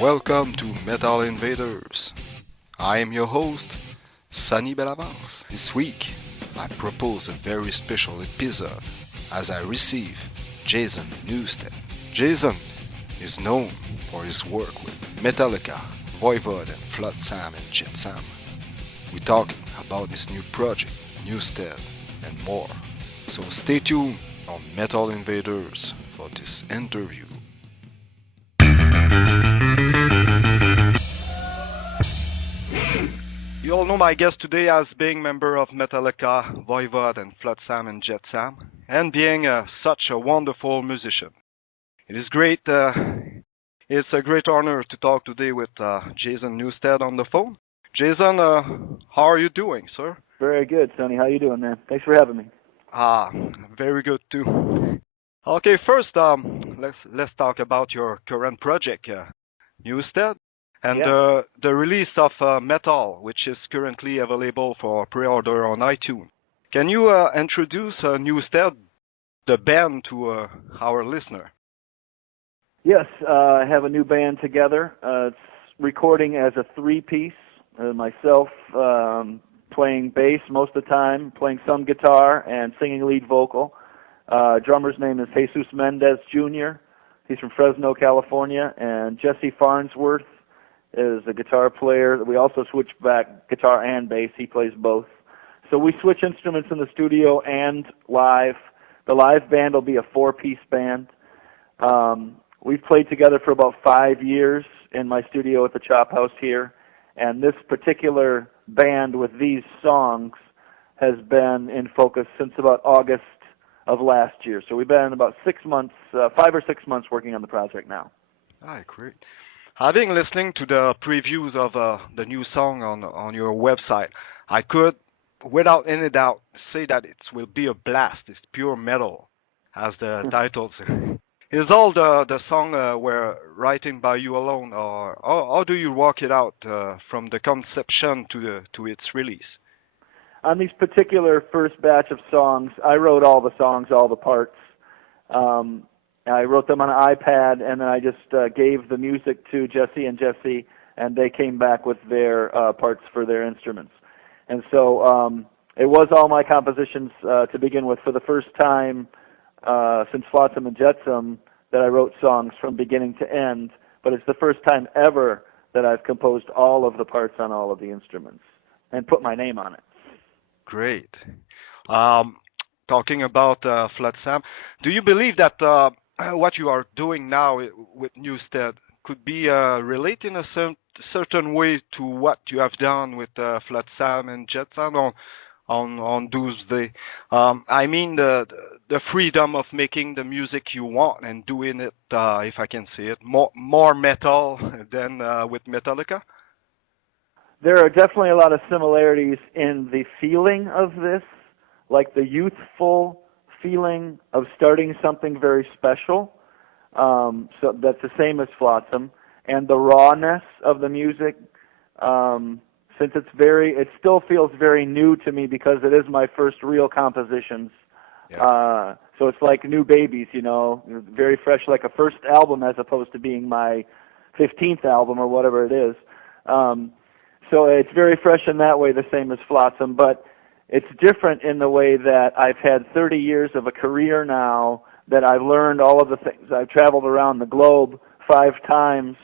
Welcome to Metal Invaders. I am your host, Sunny Bellavance. This week, I propose a very special episode as I receive Jason Newsted. Jason is known for his work with Metallica, Voivod, and Flotsam and Jetsam. We're talking about his new project, Newsted, and more. So stay tuned on Metal Invaders for this interview. You all know my guest today as being member of Metallica, Voivod, and Flotsam and Jetsam, and being such a wonderful musician. It is great. It's a great honor to talk today with Jason Newsted on the phone. Jason, how are you doing, sir? Very good, Sonny. How you doing, man? Thanks for having me. Very good too. Okay, first, let's talk about your current project, Newsted. And the release of Metal, which is currently available for pre-order on iTunes. Can you introduce Newsted, the band, to our listener? Yes, I have a new band together. It's recording as a three-piece. Myself playing bass most of the time, playing some guitar, and singing lead vocal. Drummer's name is Jesus Mendez Jr. He's from Fresno, California. And Jesse Farnsworth is a guitar player. We also switch back guitar and bass. He plays both. So we switch instruments in the studio and live. The live band will be a four-piece band. We've played together for about 5 years in my studio at the Chop House here. And this particular band with these songs has been in focus since about August of last year. So we've been about 6 months, 5 or 6 months working on the project now. Great. Having listening to the previews of the new song on your website, I could, without any doubt, say that it will be a blast. It's pure metal, as the title says. Is all the song were written by you alone, or how do you work it out from the conception to its release? On these particular first batch of songs, I wrote all the songs, all the parts. I wrote them on an iPad, and then I just gave the music to Jesse, and they came back with their parts for their instruments. And so it was all my compositions to begin with. For the first time since Flotsam and Jetsam that I wrote songs from beginning to end, but it's the first time ever that I've composed all of the parts on all of the instruments and put my name on it. Great. Talking about Flotsam, do you believe that what you are doing now with Newsted could be related in a certain way to what you have done with Flotsam and Jetsam on Tuesday? I mean the freedom of making the music you want and doing it, if I can say it, more metal than with Metallica? There are definitely a lot of similarities in the feeling of this, like the youthful feeling of starting something very special. So that's the same as Flotsam, and the rawness of the music. Since it still feels very new to me because it is my first real compositions. Yeah. So it's like new babies, very fresh, like a first album as opposed to being my 15th album or whatever it is. So it's very fresh in that way, the same as Flotsam, but it's different in the way that I've had 30 years of a career now, that I've learned all of the things. I've traveled around the globe 5 times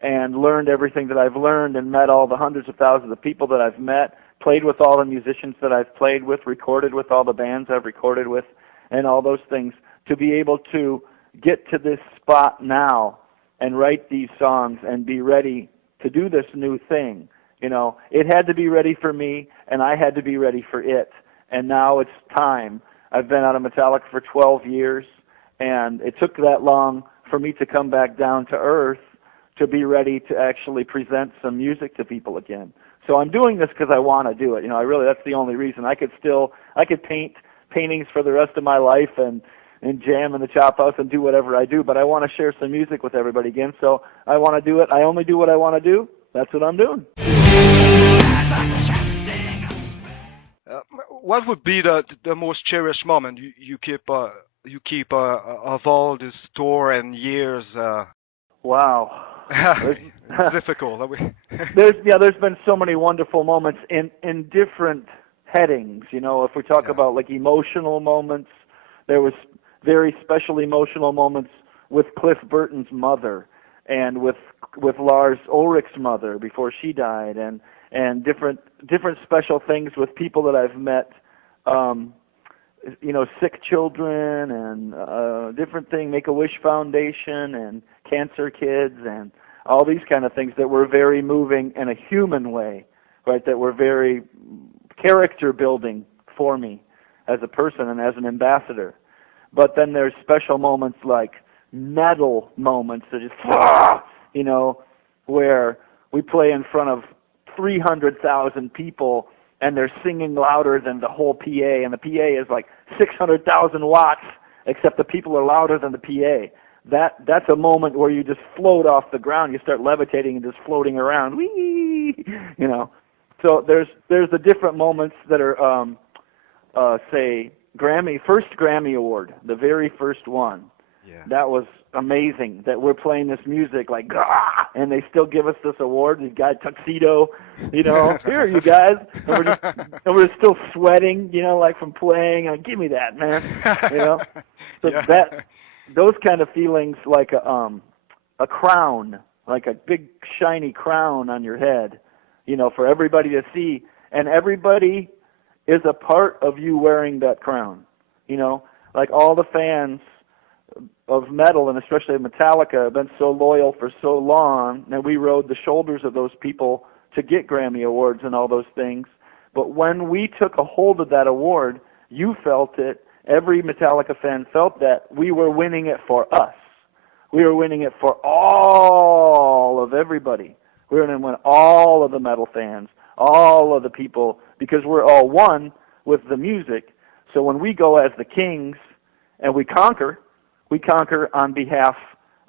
and learned everything that I've learned and met all the hundreds of thousands of people that I've met, played with all the musicians that I've played with, recorded with all the bands I've recorded with, and all those things, to be able to get to this spot now and write these songs and be ready to do this new thing. It had to be ready for me, and I had to be ready for it. And now it's time. I've been out of Metallica for 12 years, and it took that long for me to come back down to earth to be ready to actually present some music to people again. So I'm doing this because I want to do it. That's the only reason. I could paint paintings for the rest of my life and jam in the Chop House and do whatever I do, but I want to share some music with everybody again, so I want to do it. I only do what I want to do. That's what I'm doing. what would be the most cherished moment you keep of all this tour and years? Wow. It's difficult. There's been so many wonderful moments in different headings. You know, if we talk about like emotional moments, there was very special emotional moments with Cliff Burton's mother, and with Lars Ulrich's mother before she died, and different special things with people that I've met. You know, sick children and different thing, Make-A-Wish Foundation and cancer kids and all these kind of things that were very moving in a human way, right? That were very character building for me as a person and as an ambassador. But then there's special moments like metal moments that just, you know, where we play in front of 300,000 people and they're singing louder than the whole PA, and the PA is like 600,000 watts, except the people are louder than the PA. That's a moment where you just float off the ground. You start levitating and just floating around. Whee! You know. So there's the different moments that are, say, first Grammy Award, the very first one. Yeah. That was amazing that we're playing this music like, and they still give us this award. These guys tuxedo, you know, here you guys, and we're still sweating, you know, like from playing. Give me that, man, you know. So those kind of feelings, like a crown, like a big shiny crown on your head, you know, for everybody to see, and everybody is a part of you wearing that crown, you know, like all the fans of metal, and especially Metallica, have been so loyal for so long, and we rode the shoulders of those people to get Grammy Awards and all those things. But when we took a hold of that award, you felt it, every Metallica fan felt that we were winning it for us. We were winning it for all of everybody. We were going to win all of the metal fans, all of the people, because we're all one with the music. So when we go as the Kings and we conquer on behalf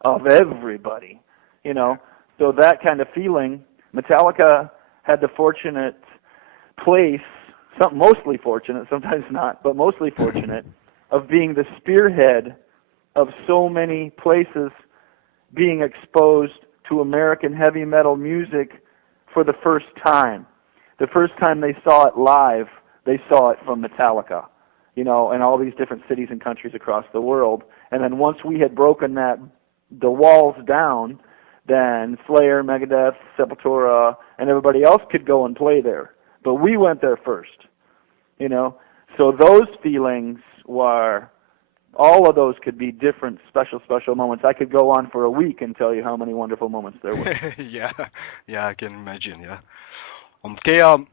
of everybody, you know. So that kind of feeling, Metallica had the fortunate place, mostly fortunate, sometimes not, but mostly fortunate, of being the spearhead of so many places being exposed to American heavy metal music for the first time. The first time they saw it live, they saw it from Metallica, you know, in all these different cities and countries across the world. And then once we had broken the walls down, then Slayer, Megadeth, Sepultura, and everybody else could go and play there. But we went there first, you know. So those feelings were, all of those could be different special moments. I could go on for a week and tell you how many wonderful moments there were. Yeah, I can imagine, yeah. Okay, I'm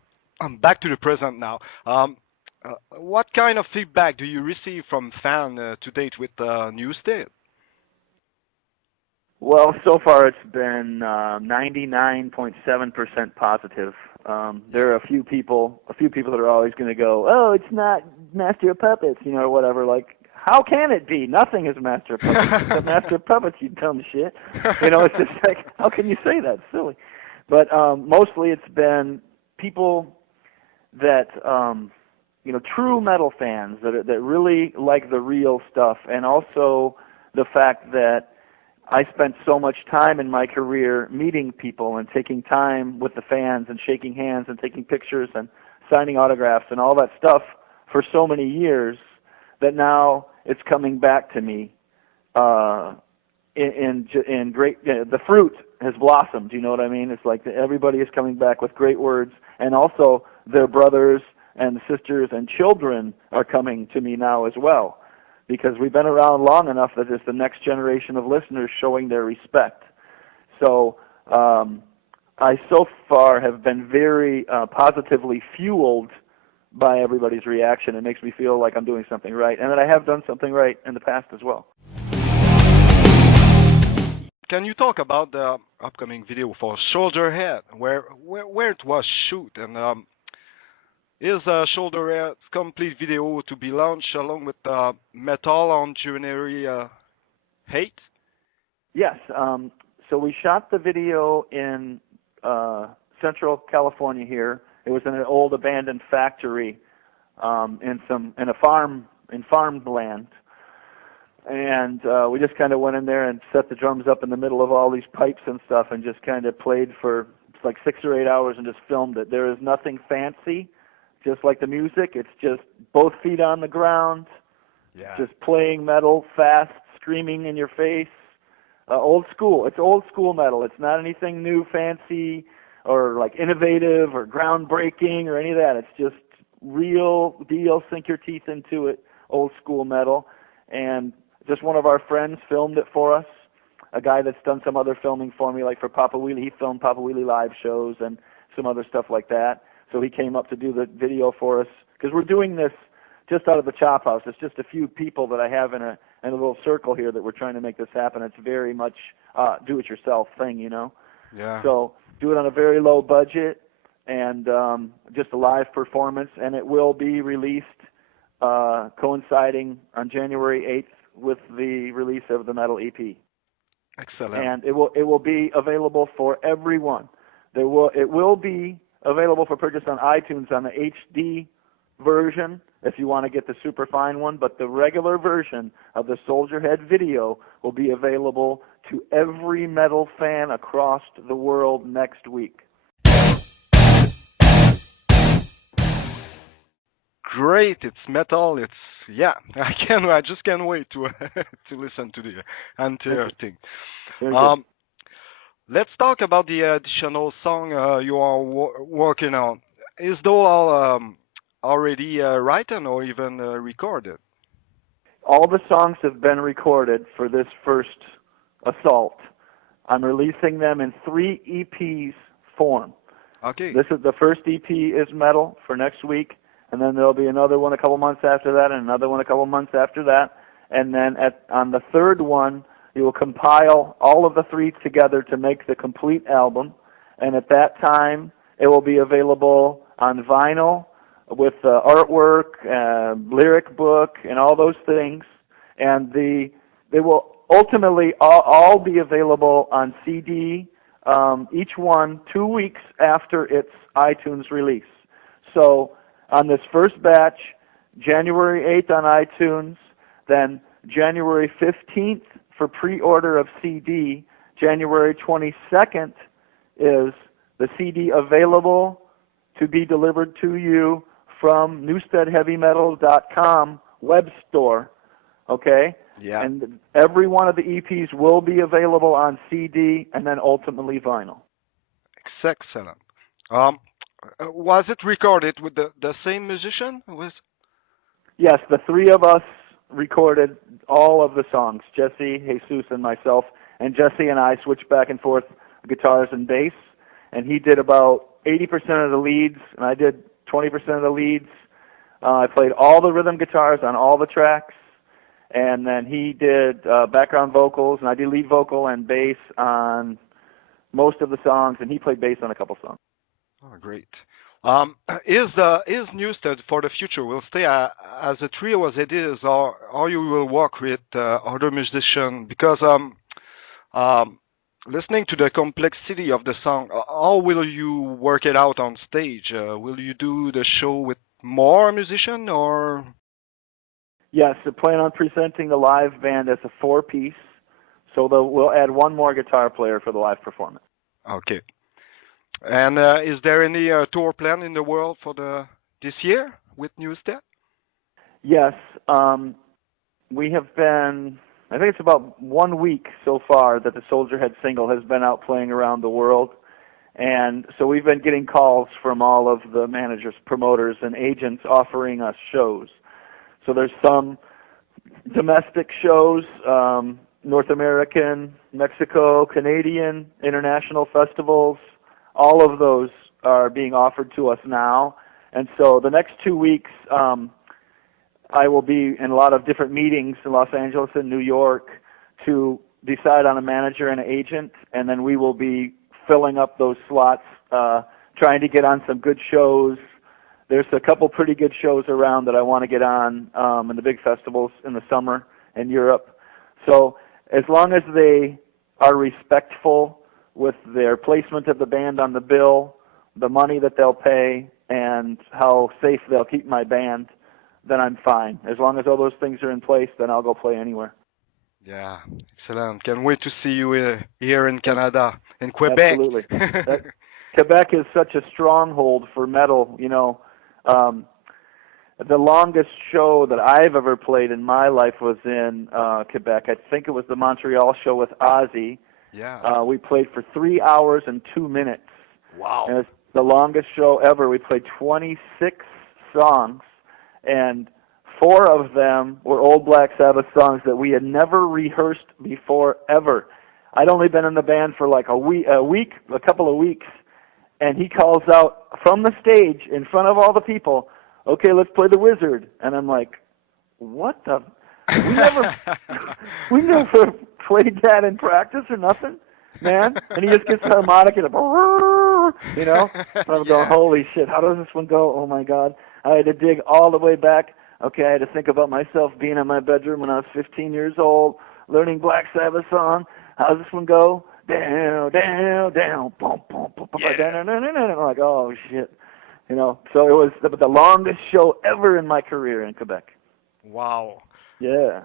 back to the present now. What kind of feedback do you receive from fans to date with Newsted? Well, so far it's been 99.7% positive. There are a few people that are always going to go, oh, it's not Master of Puppets, you know, or whatever. Like, how can it be? Nothing is Master of Puppets. It's Master of Puppets, you dumb shit. You know, it's just like, how can you say that? It's silly. But mostly it's been people that, you know, true metal fans that really like the real stuff, and also the fact that I spent so much time in my career meeting people and taking time with the fans and shaking hands and taking pictures and signing autographs and all that stuff for so many years that now it's coming back to me in great, you know, the fruit has blossomed, you know what I mean? It's like everybody is coming back with great words, and also their brothers and sisters and children are coming to me now as well, because we've been around long enough that it's the next generation of listeners showing their respect. So I so far have been very positively fueled by everybody's reaction. It makes me feel like I'm doing something right, and that I have done something right in the past as well. Can you talk about the upcoming video for Shoulderhead, where it was shoot, and is Shoulderhead's complete video to be launched along with Metal on January 8th? Yes. So we shot the video in Central California here. It was in an old abandoned factory in a farmland. And we just kind of went in there and set the drums up in the middle of all these pipes and stuff and just kind of played for like 6 or 8 hours and just filmed it. There is nothing fancy, just like the music. It's just both feet on the ground, just playing metal, fast, screaming in your face. Old school. It's old school metal. It's not anything new, fancy, or like innovative or groundbreaking or any of that. It's just real deal, sink your teeth into it, old school metal. And just one of our friends filmed it for us. A guy that's done some other filming for me, like for Papa Wheelie. He filmed Papa Wheelie live shows and some other stuff like that. So he came up to do the video for us because we're doing this just out of the chop house. It's just a few people that I have in a little circle here that we're trying to make this happen. It's very much do-it-yourself thing, you know. Yeah. So do it on a very low budget and just a live performance, and it will be released coinciding on January 8th with the release of the metal EP. Excellent. And it will be available for everyone. It will be available for purchase on iTunes on the HD version if you want to get the super fine one, but the regular version of the Soldier Head video will be available to every metal fan across the world next week. Great, it's metal. I just can't wait to to listen to the entire thing. Let's talk about the additional song you are working on. Is those all already written or even recorded? All the songs have been recorded for this first assault. I'm releasing them in 3 EPs form. Okay. This is the first EP is metal for next week. And then there'll be another one a couple months after that, and another one a couple months after that. And then on the third one, you will compile all of the 3 together to make the complete album. And at that time, it will be available on vinyl with artwork, lyric book, and all those things. And they will ultimately all be available on CD, each one 2 weeks after its iTunes release. So on this first batch, January 8th on iTunes, then January 15th for pre-order of CD, January 22nd is the CD available to be delivered to you from newstedheavymetal.com web store, okay? Yeah. And every one of the EPs will be available on CD and then ultimately vinyl. Excellent. Was it recorded with the same musician? Yes, the 3 of us recorded all of the songs, Jesse, Jesus, and myself. And Jesse and I switched back and forth guitars and bass. And he did about 80% of the leads, and I did 20% of the leads. I played all the rhythm guitars on all the tracks. And then he did background vocals, and I did lead vocal and bass on most of the songs, and he played bass on a couple songs. Oh, great. Is Newsted for the future will stay as a trio as it is, or you will work with other musicians? Because listening to the complexity of the song, how will you work it out on stage? Will you do the show with more musicians, or? Yes, I plan on presenting the live band as a 4-piece, so we'll add 1 more guitar player for the live performance. Okay. And is there any tour plan in the world for this year with Newsted? Yes. We have been, I think it's about 1 week so far that the Soldier Head single has been out playing around the world. And so we've been getting calls from all of the managers, promoters, and agents offering us shows. So there's some domestic shows, North American, Mexico, Canadian, international festivals. All of those are being offered to us now. And so the next 2 weeks, I will be in a lot of different meetings in Los Angeles and New York to decide on a manager and an agent, and then we will be filling up those slots, trying to get on some good shows. There's a couple pretty good shows around that I want to get on in the big festivals in the summer in Europe. So as long as they are respectful with their placement of the band on the bill, the money that they'll pay, and how safe they'll keep my band, then I'm fine. As long as all those things are in place, then I'll go play anywhere. Yeah, excellent. Can't wait to see you here in Canada, in Quebec. Absolutely. Quebec is such a stronghold for metal, you know. The longest show that I've ever played in my life was in Quebec. I think it was the Montreal show with Ozzy. Yeah. We played for 3 hours and 2 minutes. Wow. And it's the longest show ever. We played 26 songs, and 4 of them were old Black Sabbath songs that we had never rehearsed before ever. I'd only been in the band for like a couple of weeks, and he calls out from the stage in front of all the people, "Okay, let's play the Wizard." And I'm like, "What the? We never played that in practice or nothing, man." And he just gets the harmonica and you know. And I'm going, "Holy shit! How does this one go? Oh my God!" I had to dig all the way back. Okay, I had to think about myself being in my bedroom when I was 15 years old, learning Black Sabbath song. How does this one go? Down, down, down, boom, boom, boom, boom, down, down, down, down. I'm like, oh shit, you know. So it was the longest show ever in my career in Quebec. Wow. Yeah.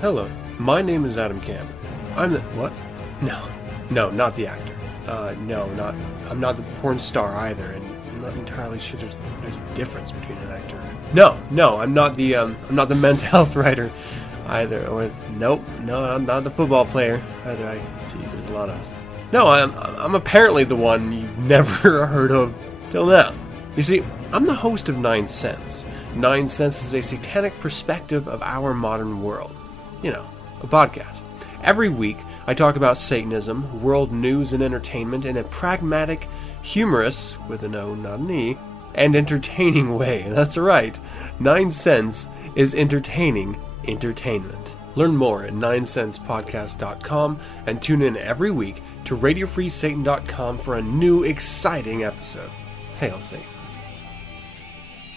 Hello, my name is Adam Cameron. I'm the... What? No, not the actor. I'm not the porn star either, and I'm not entirely sure there's a difference between an actor. No, I'm not the men's health writer either, or I'm not the football player either. Jeez, there's a lot of us. No, I'm apparently the one you've never heard of till now. You see, I'm the host of 9 Cents. 9 Cents is a satanic perspective of our modern world. You know, a podcast. Every week, I talk about Satanism, world news and entertainment in a pragmatic, humorous, with an O, not an E, and entertaining way. That's right. 9 Cents is entertaining entertainment. Learn more at 9centspodcast.com and tune in every week to RadioFreeSatan.com for a new, exciting episode. Hail Satan.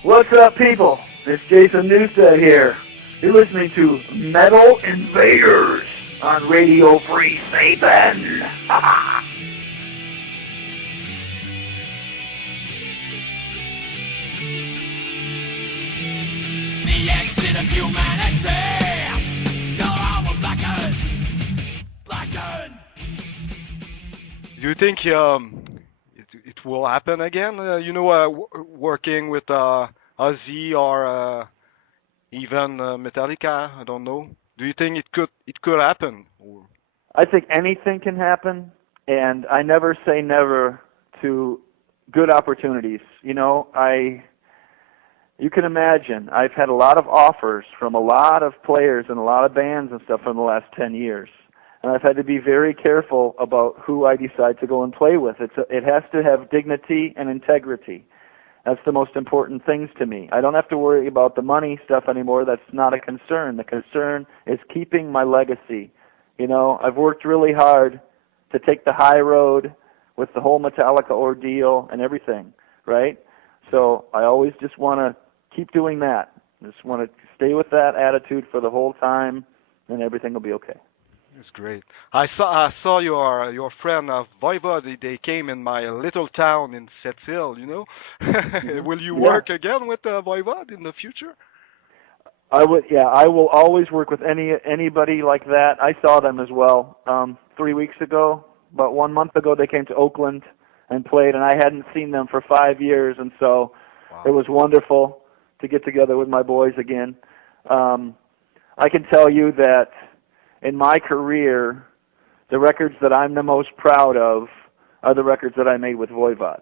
What's up, people? It's Jason Newsted here. You're listening to Metal Invaders on Radio Free Satan. The exit of humanity. Go on with blackened. Do you think it will happen again? Working with Ozzy or even Metallica, I don't know. Do you think it could happen? I think anything can happen, and I never say never to good opportunities. You know, you can imagine, I've had a lot of offers from a lot of players and a lot of bands and stuff in the last 10 years. And I've had to be very careful about who I decide to go and play with. It has to have dignity and integrity. That's the most important things to me. I don't have to worry about the money stuff anymore. That's not a concern. The concern is keeping my legacy. You know, I've worked really hard to take the high road with the whole Metallica ordeal and everything, right? So I always just want to keep doing that. Just want to stay with that attitude for the whole time, and everything will be okay. It's great. I saw your friend Voivod. They came in my little town in Sept-Îles, you know. Will you work again with Voivod in the future? I would. Yeah, I will always work with anybody like that. I saw them as well 3 weeks ago. About 1 month ago, they came to Oakland and played, and I hadn't seen them for 5 years, and so It was wonderful to get together with my boys again. I can tell you that in my career, the records that I'm the most proud of are the records that I made with Voivod.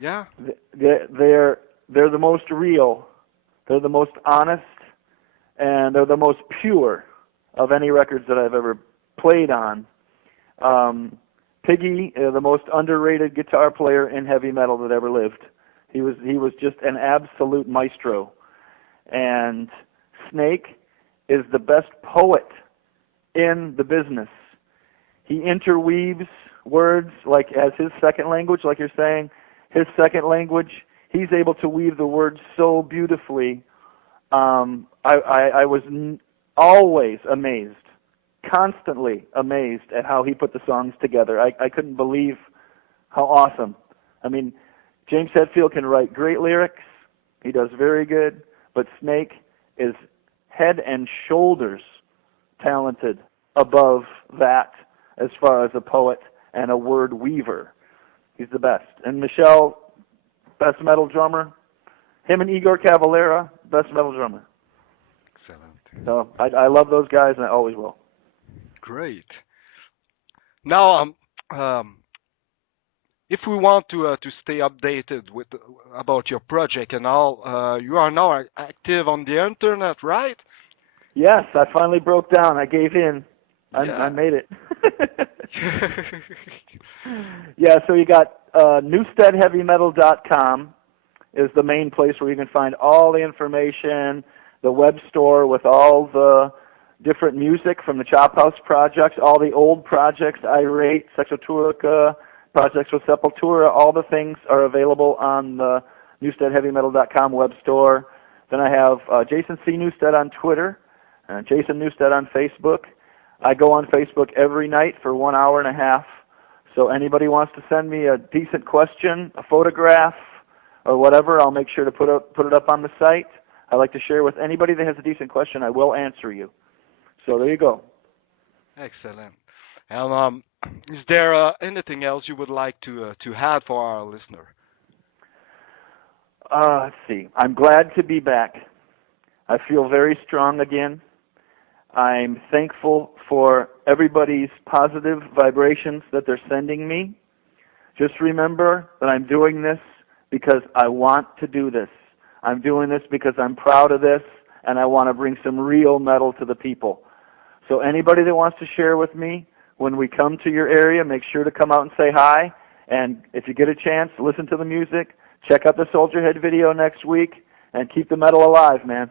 Yeah. They're the most real, they're the most honest, and they're the most pure of any records that I've ever played on. Piggy, the most underrated guitar player in heavy metal that ever lived. He was just an absolute maestro. And Snake is the best poet in the business. He interweaves words like as his second language, like you're saying. His second language, he's able to weave the words so beautifully. I was always amazed, constantly amazed at how he put the songs together. I couldn't believe how awesome. I mean, James Hetfield can write great lyrics. He does very good, but Snake is head and shoulders talented above that as far as a poet and a word weaver. He's the best. And Michelle, best metal drummer. Him and Igor Cavalera, best metal drummer. Excellent. So I love those guys, and I always will. Great. Now, if we want to stay updated with about your project and all, you are now active on the internet, right? Yes, I finally broke down. I gave in. I made it. Yeah, so you got newstedheavymetal.com is the main place where you can find all the information, the web store with all the different music from the Chop House projects, all the old projects, Irate, Sexoturica, projects with Sepultura, all the things are available on the newstedheavymetal.com web store. Then I have Jason C. Newsted on Twitter, Jason Newsted on Facebook. I go on Facebook every night for 1 hour and a half. So anybody wants to send me a decent question, a photograph, or whatever, I'll make sure to put it up on the site. I like to share with anybody that has a decent question. I will answer you. So there you go. Excellent. And is there anything else you would like to add for our listener? Let's see. I'm glad to be back. I feel very strong again. I'm thankful for everybody's positive vibrations that they're sending me. Just remember that I'm doing this because I want to do this. I'm doing this because I'm proud of this, and I want to bring some real metal to the people. So anybody that wants to share with me, when we come to your area, make sure to come out and say hi. And if you get a chance, listen to the music. Check out the Soldier Head video next week, and keep the metal alive, man.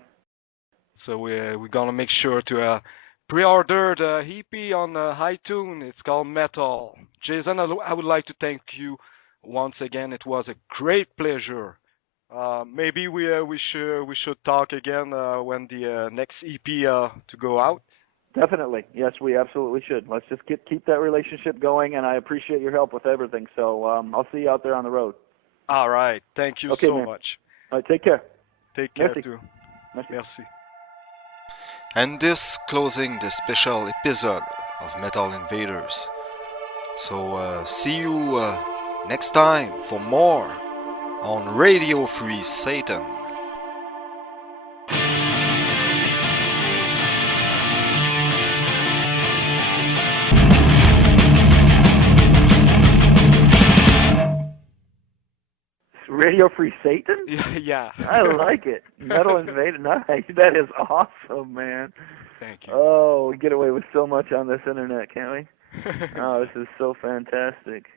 So we're going to make sure to pre-order the EP on iTunes. It's called Metal. Jason, I would like to thank you once again. It was a great pleasure. Maybe we should talk again when the next EP to go out. Definitely. Yes, we absolutely should. Let's just keep that relationship going, and I appreciate your help with everything. So I'll see you out there on the road. All right. Thank you Okay, so man. much. All right, take care. Take care Merci. too. Merci. Merci. And this closing the special episode of Metal Invaders. So see you next time for more on Radio Free Satan. Radio Free Satan? Yeah. I like it. Metal Invader. Nice. That is awesome, man. Thank you. Oh, we get away with so much on this internet, can't we? Oh, this is so fantastic.